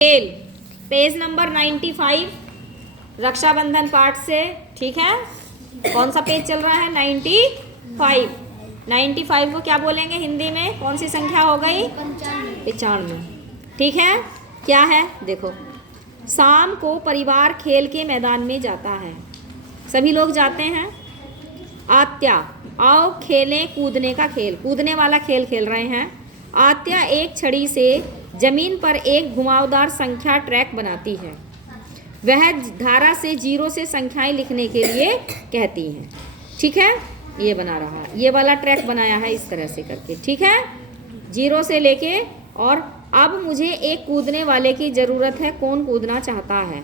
खेल page number 95 Rakshabandhan पाठ से। ठीक है, कौन सा पेज चल रहा है? 95। 95 को क्या बोलेंगे हिंदी में? कौन सी संख्या हो गई? 95। ठीक है, क्या है देखो। शाम को परिवार खेल के मैदान में जाता है। सभी लोग जाते हैं। आत्या, आओ खेलें कूदने का खेल। कूदने वाला खेल खेल रहे हैं। आत्या एक छड़ी से जमीन पर एक घुमावदार संख्या ट्रैक बनाती है। वह धारा से 0 से संख्याएं लिखने के लिए कहती हैं। ठीक है, ये बना रहा है, ये वाला ट्रैक बनाया है इस तरह से करके। ठीक है, 0 से लेके, और अब मुझे एक कूदने वाले की ज़रूरत है। कौन कूदना चाहता है?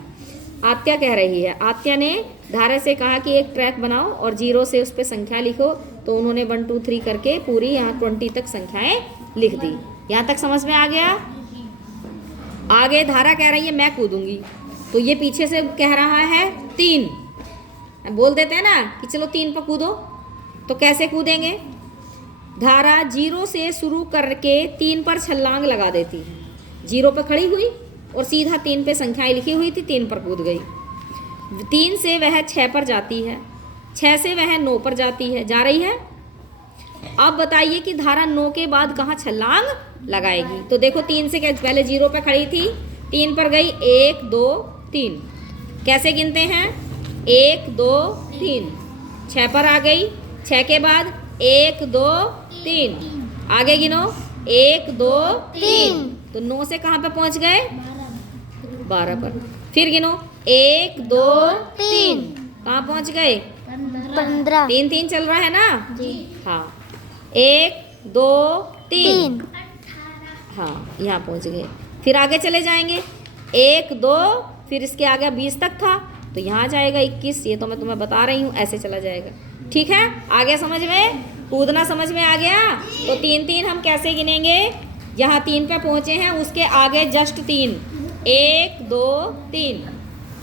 आत्या कह रही है। आत्या ने धारा से कहा कि एक ट्रैक बनाओ और 0 से उस पर संख्या लिखो। तो उन्होंने 1 2 3 करके पूरी यहाँ 20 तक संख्याएं लिख दी। यहाँ तक समझ में आ गया? आगे धारा कह रही है मैं कूदूंगी, तो ये पीछे से कह रहा है 3। बोल देते हैं ना कि चलो 3 पर कूदो। तो कैसे कूदेंगे? धारा 0 से शुरू करके 3 पर छलांग लगा देती है। 0 पर खड़ी हुई और सीधा 3 पे संख्याएं लिखी हुई थी, 3 पर कूद गई। 3 से वह 6 पर जाती है। 6 से वह 9 पर जाती है, जा रही है। अब बताइए कि धारा 9 के बाद कहाँ छलांग लगाएगी? तो देखो 3 से पहले 0 पर खड़ी थी, 3 पर गई, 1 2 3। कैसे गिनते हैं? 1 2 3। 6 पर आ गई, 6 के बाद 1 2 3। आगे गिनो, 1 2 3। तो 9 से कहाँ पे पहुँच गए? 12 पर। फिर गिनो, 1 2 3। कहाँ पहुँच गए? 15। 3 3 चल रहा है ना जी। हाँ, 1 2 3। हाँ, यहाँ पहुँच गए। फिर आगे चले जाएंगे, 1 2, फिर इसके आगे 20 तक था, तो यहाँ जाएगा 21। ये तो मैं तुम्हें बता रही हूँ, ऐसे चला जाएगा। ठीक है, आगे समझ में? कूदना समझ में आ गया? तो 3 3 हम कैसे गिनेंगे? यहाँ 3 पे पहुँचे हैं, उसके आगे जस्ट 3, 1 2 3।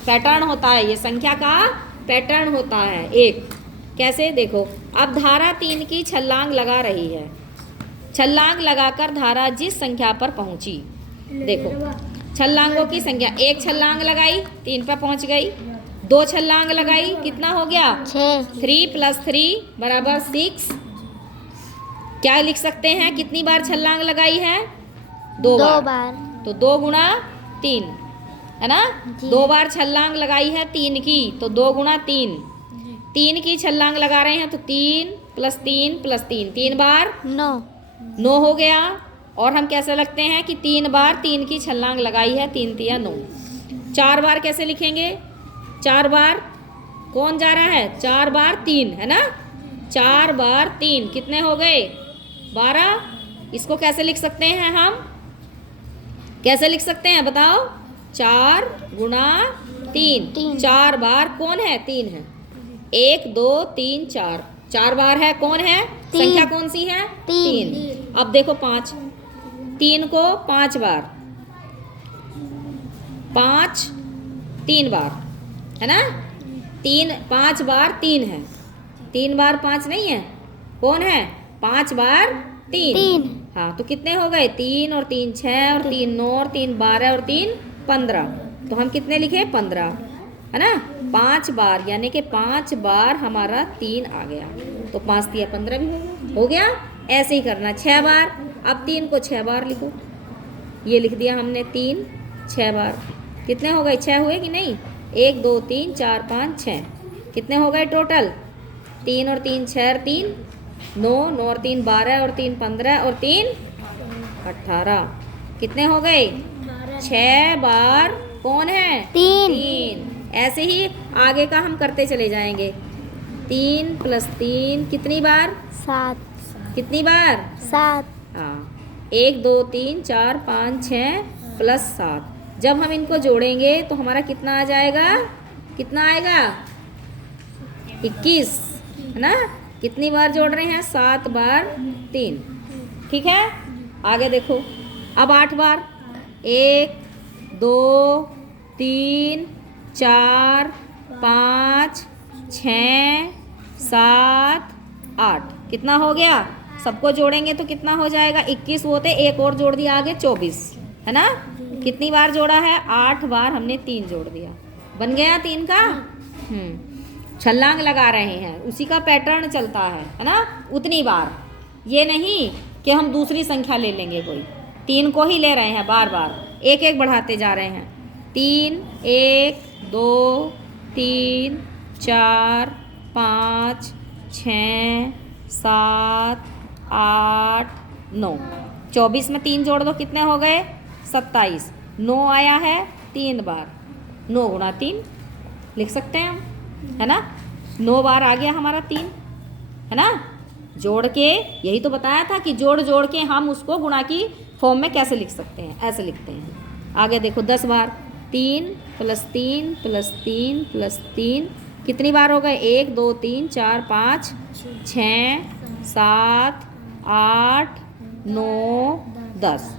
पैटर्न होता है, ये संख्या का पैटर्न होता है एक। कैसे देखो, अब धारा 3 की छलांग लगा रही है। छलांग लगाकर धारा जिस संख्या पर पहुंची, देखो छलांगों की संख्या। 1 छलांग लगाई, 3 पर पहुंच गई। 2 छलांग लगाई, कितना हो गया? 6। 3 + 3 = 6। क्या लिख सकते हैं? कितनी बार छलांग लगाई है? 2 बार। तो 2 × 3 है ना? 2 बार छलांग लगाई है 3 की, तो 2 × 3। 3 की छलांग लगा रहे हैं, तो 3 + 3 + 3, 3 बार 9 हो गया। और हम कैसे लगते हैं कि 3 बार 3 की छलांग लगाई है, 3 3 9। 4 बार कैसे लिखेंगे? 4 बार कौन जा रहा है? 4 बार 3 है ना? 4 बार 3 कितने हो गए? 12। इसको कैसे लिख सकते हैं हम? कैसे लिख सकते हैं बताओ? 4 × 3। 4 बार कौन है? 3 है। 1 2 3 4, 4 बार है। कौन है? संख्या कौन सी है? 3। अब देखो 5, 3 को 5 बार, 5 3 बार है ना? 3 5 बार 3 है। 3 बार 5 नहीं है। कौन है? 5 बार 3। हाँ, तो कितने हो गए? 3 और 3 6 और 3 9 और 3 12 और 3 15। तो हम कितने लिखे? 15 है ना? 5 बार, यानी कि 5 बार हमारा 3 आ गया। तो 5 × 3 = 15 भी हो गया। ऐसे ही करना 6 बार। अब 3 को 6 बार लिखो। ये लिख दिया हमने 3 6 बार। कितने हो गए? 6 हुए कि नहीं? 1 2 3 4 5 6। कितने हो गए टोटल? 3 और 3 6 और 3 9, 9 और 3 12 और 3 15 और 3 18। कितने हो गए? 6 बार कौन है? 3। ऐसे ही आगे का हम करते चले जाएंगे। 3 + 3 कितनी बार? 7। कितनी बार? 7। हाँ, 1 2 3 4 5 6 + 7। जब हम इनको जोड़ेंगे तो हमारा कितना आ जाएगा? कितना आएगा? 21 है ना? कितनी बार जोड़ रहे हैं? 7 बार 3। ठीक है, आगे देखो। अब 8 बार, 1 2 3 4 5 6 7 8। कितना हो गया? सबको जोड़ेंगे तो कितना हो जाएगा? 21 होते, एक और जोड़ दिया आगे 24 है ना? कितनी बार जोड़ा है? 8 बार हमने 3 जोड़ दिया, बन गया 3 का। छलांग लगा रहे हैं, उसी का पैटर्न चलता है ना, उतनी बार। ये नहीं कि हम दूसरी संख्या ले लेंगे कोई, 3 को ही ले रहे हैं, बार बार एक एक बढ़ाते जा रहे हैं। 3, 1, 2, 3, 4, 5, 6, 7, 8, 9। 24 में 3 जोड़ दो, कितने हो गए? 27। 9 आया है 3 बार, 9 गुणा 3 लिख सकते हैं हम, है ना। 9 बार आ गया हमारा 3, है ना। जोड़ के, यही तो बताया था कि जोड़ जोड़ के हम उसको गुणा की फॉर्म में कैसे लिख सकते हैं, ऐसे लिखते हैं। आगे देखो 10 बार, 3 + 3 + 3 + 3, कितनी बार हो गए? 1, 2, 3, 4, 5, 6, 7, 8, 9, 10।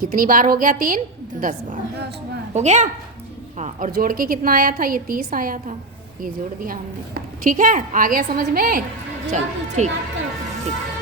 कितनी बार हो गया? 3, 10 बार हो गया। हाँ, और जोड़ के कितना आया था? ये 30 आया था, ये जोड़ दिया हमने। ठीक है, आ गया समझ में? चलो ठीक ठीक।